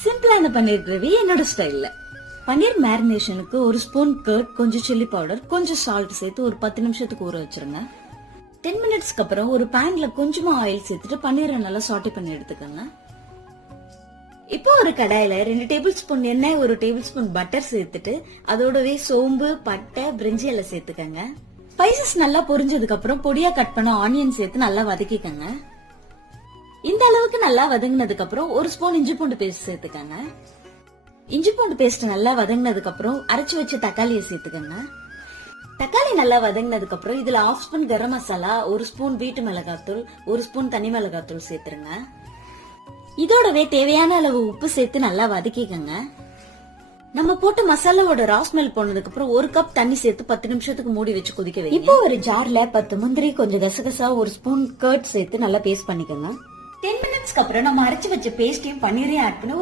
சிம்பிளான பன்னீர் கிரேவி என்னோட ஸ்டைல்ல. பன்னீர் மேரினேஷனுக்கு ஒரு ஸ்பூன் கர்ட், கொஞ்சம் சில்லி பவுடர், கொஞ்சம் சால்ட் சேர்த்து ஒரு 10 நிமிஷத்துக்கு ஊற வச்சிருங்க. 10 மினிட்ஸ்க்கு அப்புறம் ஒரு பேன்ல கொஞ்சமா ஆயில் சேர்த்துட்டு பன்னீரை நல்லா சாட்டே பண்ணி எடுத்துக்கோங்க. இப்போ ஒரு கடாயில 2 டேபிள் ஸ்பூன் எண்ணெய், 1 டேபிள் ஸ்பூன் பட்டர் சேர்த்துட்டு அதோடவே சோம்பு, பட்டை, பிரிஞ்சி எல்லாம் சேர்த்துக்கங்க. ஸ்பைசஸ் நல்லா பொரிஞ்சதுக்கு அப்புறம் பொடியா கட் பண்ண ஆனியன் சேர்த்து நல்லா வதக்கிக்கங்க. இந்த அளவுக்கு நல்லா வதங்கினதுக்கு அப்புறம் ஒரு ஸ்பூன் இஞ்சி பூண்டு பேஸ்ட் சேர்த்துக்கங்க. இஞ்சி பூண்டு பேஸ்ட் நல்லா வதங்கினதுக்கு அப்புறம் அரைச்சு வச்ச தக்காளியை சேர்த்துக்கங்க. தக்காளி நல்லா வதங்கினதுக்கு அப்புறம் இதுல 1/2 ஸ்பூன் கரம் மசாலா, 1 ஸ்பூன் வீட்டு மிளகாத்தூள், 1 ஸ்பூன் தனி மிளகாத்தூள் சேர்த்துருங்க. இதோடவே தேவையான அளவு உப்பு சேர்த்து நல்லா வதக்கிக்கங்க. நம்ம போட்ட மசாலாவோட ராஸ்மெல் போனதுக்கு அப்புறம் 1 கப் தண்ணி சேர்த்து 10 நிமிஷத்துக்கு மூடி வச்சு கொதிக்க வைங்க. இப்போ ஒரு ஜார்ல 10 முந்திரி, கொஞ்சம் கசகசா, 1 ஸ்பூன் கர்ட் சேர்த்து நல்லா பேஸ்ட் பண்ணிக்கோங்க. 10 மினிட்ஸ்க்கு அப்புறம் நம்ம அரைச்சு வச்ச பேஸ்டையும் பன்னீரையும் ஆட் பண்ணி